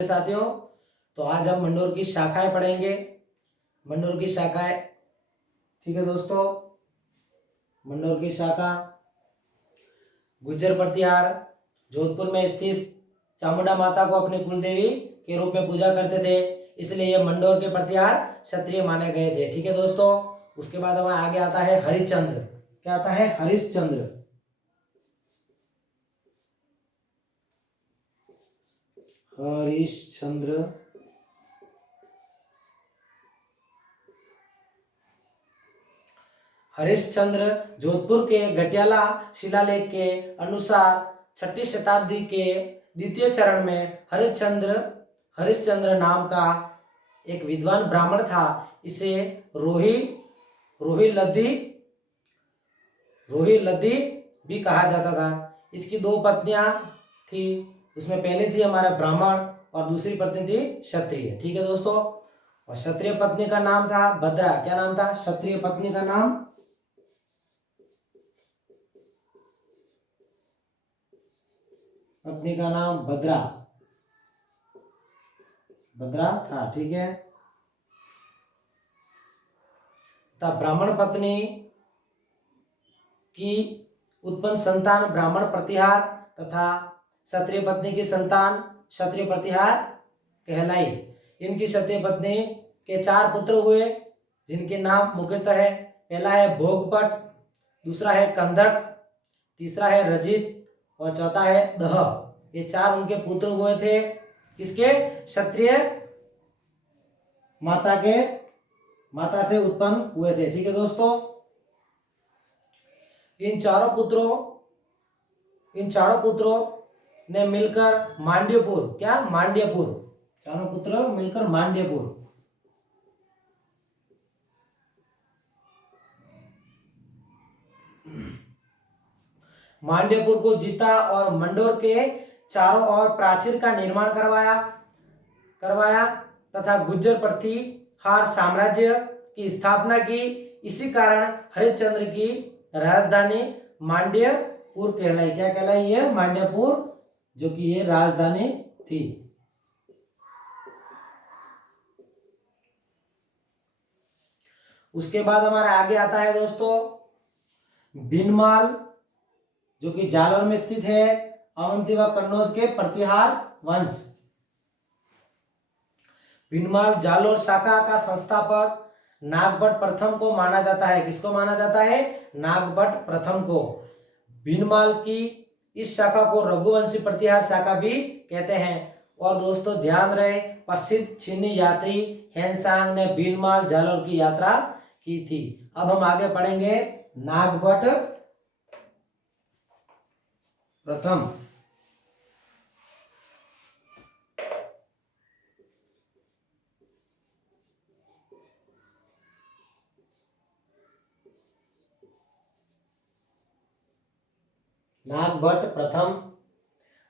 साथियों, तो आज हम मंडोर की शाखाएं पढ़ेंगे। मंडोर की शाखाएं, ठीक है दोस्तों। मंडोर की शाखा गुज्जर प्रतिहार जोधपुर में स्थित चामुंडा माता को अपनी कुलदेवी के रूप में पूजा करते थे, इसलिए ये मंडोर के प्रतिहार क्षत्रिय माने गए थे। ठीक है दोस्तों। उसके बाद हमें आगे आता है हरिश्चंद्र। क्या आता है? हरिश्चंद्र। हरिश्चंद्र हरिश्चंद्र जोधपुर के गटियाला शिलालेख के अनुसार 6ठी शताब्दी के द्वितीय चरण में हरिश्चंद्र नाम का एक विद्वान ब्राह्मण था। इसे रोही लद्दी भी कहा जाता था। इसकी 2 पत्नियां थी। उसमें पहले थी हमारा ब्राह्मण और दूसरी पत्नी थी क्षत्रिय। ठीक है दोस्तों। और क्षत्रिय पत्नी का नाम था भद्रा। क्या नाम था? क्षत्रिय पत्नी का नाम भद्रा था। ठीक है। तब ब्राह्मण पत्नी की उत्पन्न संतान ब्राह्मण प्रतिहार तथा क्षत्रिय पत्नी की संतान क्षत्रिय प्रतिहार कहलाई। इनकी क्षत्रिय पत्नी के 4 पुत्र हुए, जिनके नाम मुख्यतः है, पहला है भोगपट, दूसरा है कंदक, तीसरा है रजित और चौथा है दह। ये 4 उनके पुत्र हुए थे। किसके? क्षत्रिय माता से उत्पन्न हुए थे। ठीक है दोस्तों। इन चारों पुत्रों ने मिलकर मांड्यपुर, चारों पुत्र मिलकर मांड्यपुर को जीता और मंडोर के चारों ओर प्राचीर का निर्माण करवाया तथा गुज्जर प्रतिहार साम्राज्य की स्थापना की। इसी कारण हरिश्चंद्र की राजधानी मांड्यपुर कहलाई। क्या कहलाई है? मांड्यपुर, जो कि ये राजधानी थी। उसके बाद हमारा आगे आता है दोस्तों भीनमाल, जो कि जालोर में स्थित है। अवंती व कन्नौज के प्रतिहार वंश। भीनमाल जालोर शाखा का संस्थापक नागभट्ट प्रथम को माना जाता है। किसको माना जाता है? नागभट्ट प्रथम को। भीनमाल की इस शाखा को रघुवंशी प्रतिहार शाखा भी कहते हैं। और दोस्तों ध्यान रहे, प्रसिद्ध चीनी यात्री हेनसांग ने भीनमाल जालोर की यात्रा की थी। अब हम आगे पढ़ेंगे नागभट्ट प्रथम।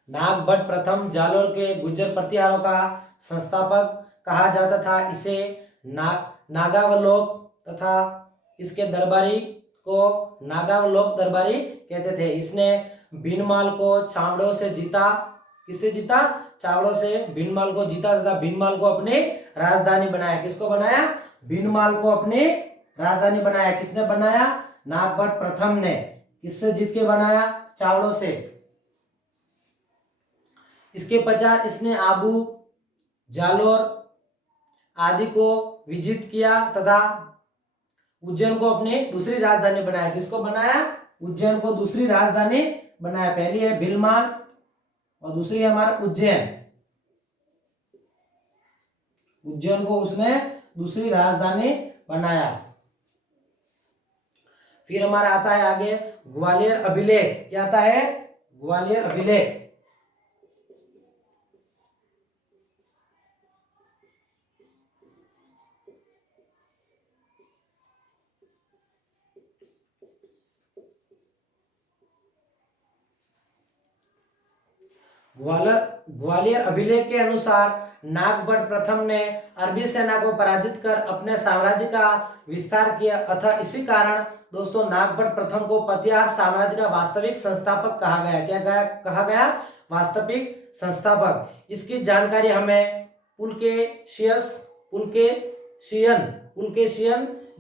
नागभट्ट प्रथम जालोर के गुज्जर प्रतिहारों का संस्थापक कहा जाता था। इसे नागावलोक तथा इसके दरबारी को नागावलोक दरबारी कहते थे। इसने भीनमाल को चावड़ों से जीता। किससे जीता? चावड़ों से भीनमाल को जीता तथा भीनमाल को अपनी राजधानी बनाया। किसको बनाया? भीनमाल को अपनी राजधानी बनाया। किसने बनाया? नागभट्ट प्रथम ने। किससे जीत के बनाया? चावड़ों से। इसके पश्चात इसने आबू, जालोर आदि को विजित किया तथा उज्जैन को अपनी दूसरी राजधानी बनाया। किसको बनाया? उज्जैन को दूसरी राजधानी बनाया। पहली है भीलमाल और दूसरी है हमारा उज्जैन। उज्जैन को उसने दूसरी राजधानी बनाया। फिर हमारा आता है आगे ग्वालियर अभिलेख। क्या आता है? ग्वालियर अभिलेख। ग्वालियर अभिलेख के अनुसार नागभट्ट प्रथम ने अरबी सेना को पराजित कर अपने साम्राज्य का विस्तार किया। अतः इसी कारण दोस्तों नागभट्ट प्रथम को प्रतिहार साम्राज्य का वास्तविक संस्थापक कहा गया। क्या कहा गया? वास्तविक संस्थापक, इसकी जानकारी हमें पुलकेशियन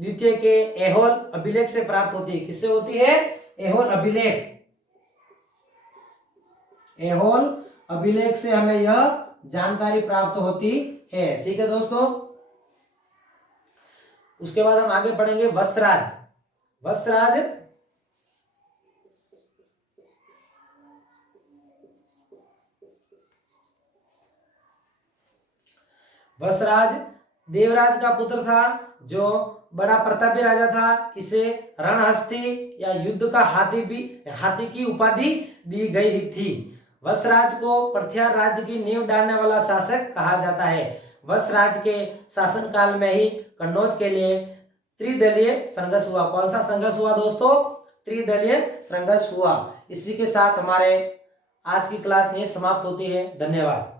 द्वितीय के ऐहोल अभिलेख से प्राप्त होती है। किससे होती है? ऐहोल अभिलेख से हमें यह जानकारी प्राप्त होती है। ठीक है दोस्तों। उसके बाद हम आगे पढ़ेंगे वसराज देवराज का पुत्र था, जो बड़ा प्रतापी राजा था। इसे रणहस्ती या युद्ध का हाथी की उपाधि दी गई थी। वसराज को प्रथ्या राज्य की नींव डालने वाला शासक कहा जाता है। वसराज के शासनकाल में ही कन्नौज के लिए त्रिदलीय संघर्ष हुआ। कौन सा संघर्ष हुआ दोस्तों? त्रिदलीय संघर्ष हुआ। इसी के साथ हमारे आज की क्लास यही समाप्त होती है। धन्यवाद।